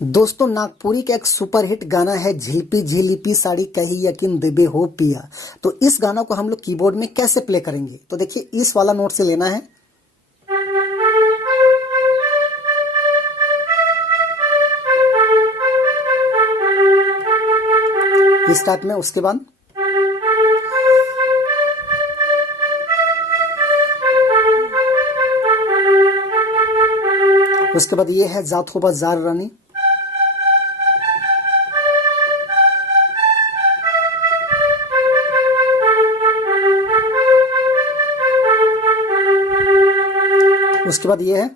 दोस्तों, नागपुरी का एक सुपरहिट गाना है झिलपी झिलिपी साड़ी कही यकीन देबे हो पिया। तो इस गाना को हम लोग कीबोर्ड में कैसे प्ले करेंगे, तो देखिए इस वाला नोट से लेना है, इस टाइप में। उसके बाद ये है जात हो बाजार रानी। उसके बाद ये है